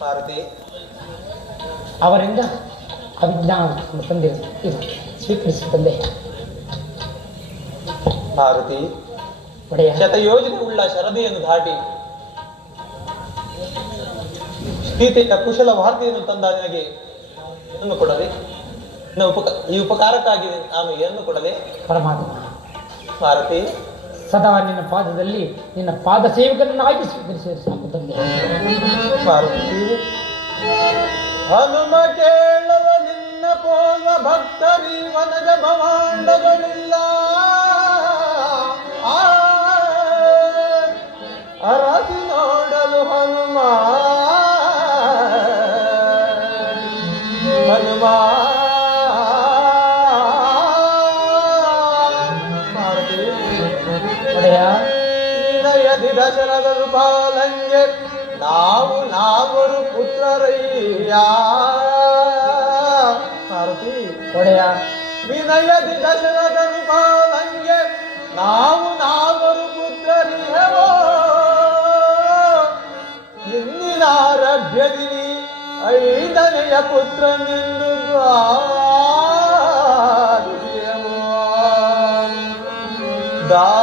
ಭಾರತಿ ಅವರಿಂದ ಅಭಿಜ್ಞಾನವನ್ನು ತಂದೆ ಇದು ಸ್ವೀಕರಿಸಿ ತಂದೆ. ಭಾರತಿ ಒಡೆಯ ಶತಯೋಜನೆ ಉಳ್ಳ ಶರದಿಯನ್ನು ದಾಟಿ ಸೀತೆಯ ಕುಶಲ ವಾರ್ತೆಯನ್ನು ತಂದ ನಿನಗೆ ಏನು ಕೊಡಲಿ? ಈ ಉಪಕಾರಕ್ಕಾಗಿ ನಾನು ಏನು ಕೊಡಲಿ? ಪರಮಾತ್ಮ ಭಾರತಿ ಸದಾ ನಿನ್ನ ಪಾದದಲ್ಲಿ ನಿನ್ನ ಪಾದ ಸೇವಕರನ್ನಾಗಿ ಸ್ವೀಕರಿಸಿದರೆ ಸಾಕು ತಂದೆ. ಭಾರತಿ ಹನುಮ ಕೇಳವ ನಿನ್ನ ಪೋಲ ಭಕ್ತರಿ ವನಜ ಭವಾಂಡಗಳಿಲ್ಲ ಅರಸಿ ನೋಡಲು ಹನುಮ ಹನುಮ ವಿನಯದಿ ದಶರಥರು ಪಾಲಂಗೆ ನಾವು ನಾಲ್ವರು ಪುತ್ರರಯ್ಯ. ಭಾರತಿ ಒಡೆಯ ವಿನಯದಿ ದಶರಥರು ಪಾಲಂಗೆ ನಾವು ನಾಲ್ವರು ಪುತ್ರರಿಯವೋ ಇಂದಿನ ಆರಭ್ಯದಿನಿ ಐದನೆಯ ಪುತ್ರನೆಂದು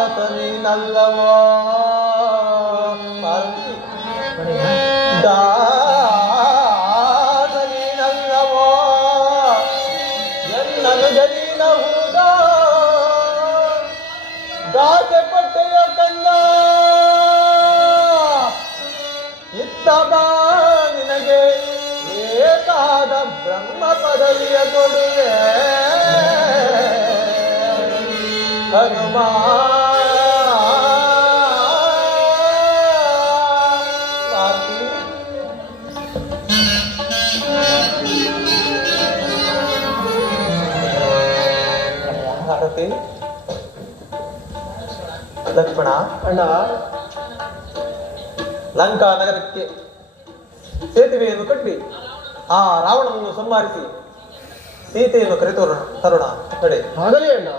ದಾತನೇನಲ್ಲವೋ ದಾತನೇನಲ್ಲವೋ ಎನ್ನನು ಗರೀನ ಹೂದ ದಾತೆ ಪಟ್ಟೆಯ ಕಂದ ಇತ್ತ ಬಾ ನಿನಗೆ ಏಕಾದ ಬ್ರಹ್ಮ ಪದವಿಯ ಕೊಡುವೆ ಹನುಮ. ಭಾರತಿ ಲಕ್ಷ್ಮಣ ಅಣ್ಣ, ಲಂಕಾ ನಗರಕ್ಕೆ ಸೇತುವೆಯನ್ನು ಕಟ್ಟಿ ಆ ರಾವಣನನ್ನು ಸಂಹರಿಸಿ ಸೀತೆಯನ್ನು ಕರೆತರೋಣ ತರೋಣ. ಕಡೆ ಆಗಲಿ ಅಣ್ಣ.